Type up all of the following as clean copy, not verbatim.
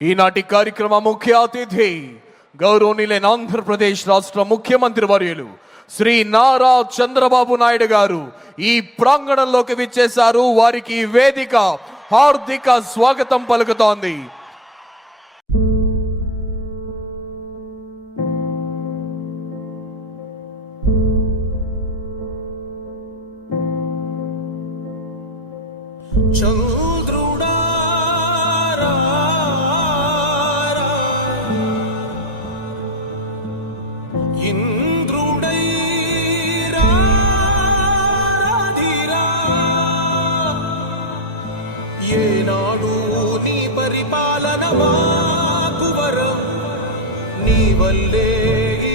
ఈనాటి కార్యక్రమ ముఖ్య అతిథి గౌరవనీయులైన ఆంధ్రప్రదేశ్ రాష్ట్ర ముఖ్యమంత్రి వర్యులు శ్రీ నారా చంద్రబాబు నాయుడు గారు ఈ ప్రాంగణంలోకి విచ్చేశారు. వారికి వేదిక హార్దిక స్వాగతం పలుకుతోంది. ఏనాడు నీ పరిపాలన మాకు వరం, నీ వల్లే ఈ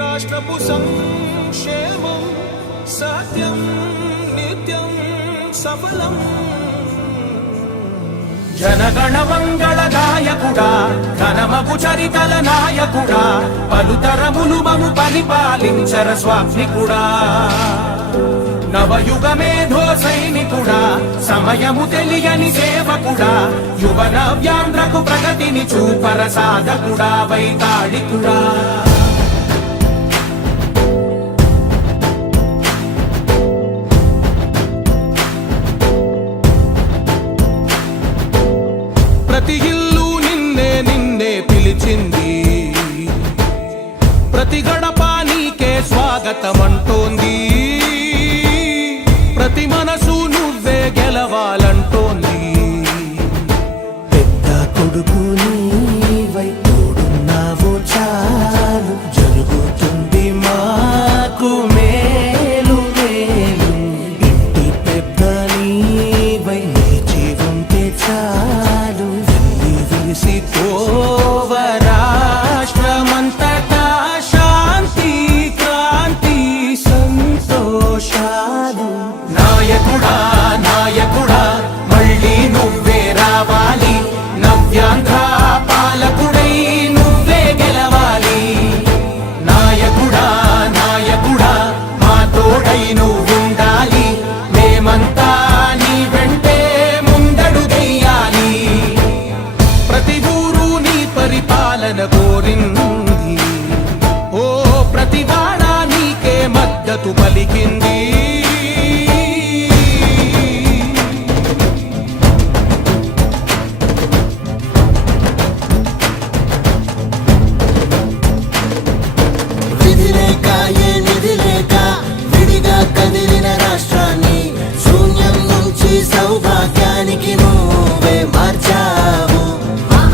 రాష్ట్రపు సంక్షేమం సత్యం నిత్యం సఫలం. జనగణ మంగళ నాయకుడా, ఘనమగు చరితల నాయకుడా, పలుతరములు మము పరిపాలించర స్వామికుడా. నవయుగ మేధో సైనికుడా, సమయము తెలియని సేవకుడా, యువ నవ్యాంధ్రకు ప్రగతిని చూపర సాధకుడా, వైతాళికుడా. ప్రతి ఇల్లు నిన్నే నిన్నే పిలిచింది, ప్రతి గడప నీకే స్వాగతమంటోంది, ప్రతి మనసు నువ్వే గెలవాలంటోంది. పెద్ద కొడుకు నీవై తోడున్నావు చాలు, జరుగుతుంది మాకు మేలు మేలు. ఇంటి పెద్ద నీవై నిలిచి ఉంటే చాలు, వెళ్ళి విరిసి పోవ రాష్ట్రమంతటా శాంతి క్రాంతి సంతోషాలు. నాయకుడా నాయకుడా మళ్ళీ నువ్వే రావాలి, నవ్యాంధ్ర పాలకుడై నువ్వే గెలవాలి. నాయకుడా నాయకుడా మా తోడై నువ్వుండాలి, మేమంతా నీ వెంటే ముందడుగెయ్యాలి. ప్రతి ఊరు నీ పరిపాలన కోరింది, ఓ ప్రతి వాడ నీకే మద్దతు పలికింది. విధి లేక ఏ నిధి లేక విడిగా కదిలిన రాష్ట్రాన్ని శూన్యం నుంచి సౌభాగ్యానికి నువ్వే మార్చావు.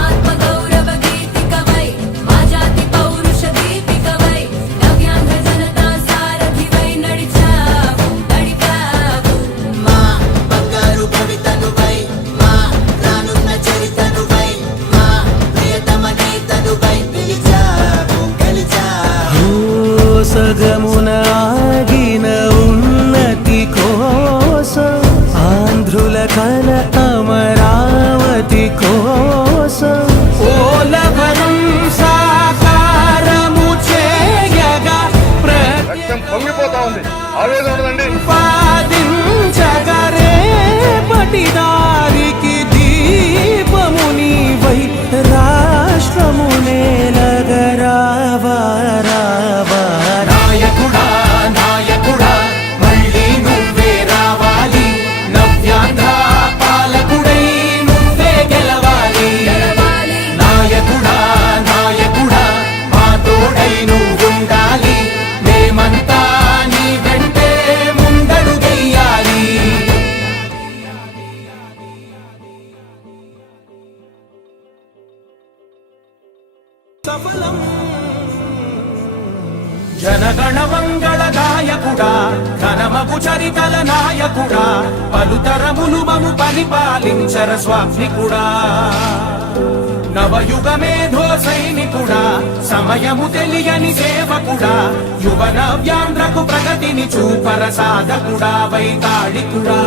ఆత్మ గౌరవ గీతికవై, మా జాతి పౌరుష దీపికవై, నవ్యాంధ్ర జనతా సారథివై నడిచావు నడిపావు. మా బంగారు భవితనువై, మా రానున్న చరితనువై, మా ప్రియతమ నేతనువై పిలిచావు గెలిచావు. సగమున ఆగిన ఉన్నతి కోసం, ఆంధ్రుల కల అమరావతి కోసం, ఓలవరం సాకారము చేయగా రక్తం పొంగిపోతా ఉంది, ఆవేదన ఉండదండి. ప్రతిపాదించగరే పటిదారికి దీపము నీవై రాష్ట్రము నేలగరావా రావా. నాయకుడా నాయకుడా మళ్ళీ నువ్వే రావాలి, నవ్యాంధ్ర పాలకుడై నువ్వే గెలవాలి. నాయకుడా నాయకుడా మా తోడై నువ్వుండాలి, మేమంతా నీ వెంటే ముందడుగెయ్యాలి. సఫలం జనగణ మంగళ నాయకుడా, ఘనమగు చరితల నాయకుడా, పలుతరములు మము పరిపాలించర స్వామికుడా. నవయుగ మేధో సైనికుడా, సమయము తెలియని సేవకుడా, యువ నవ్యాంధ్రకు ప్రగతిని చూపర సాధకుడా, వైతాళికుడా.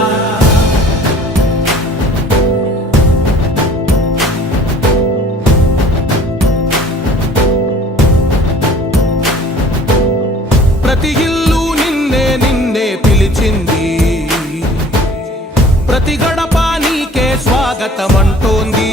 ప్రతి ఇల్లు నిన్నే నిన్నే పిలిచింది, ప్రతి గడప నీకే స్వాగతమంటోంది.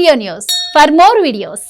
India news. For more videos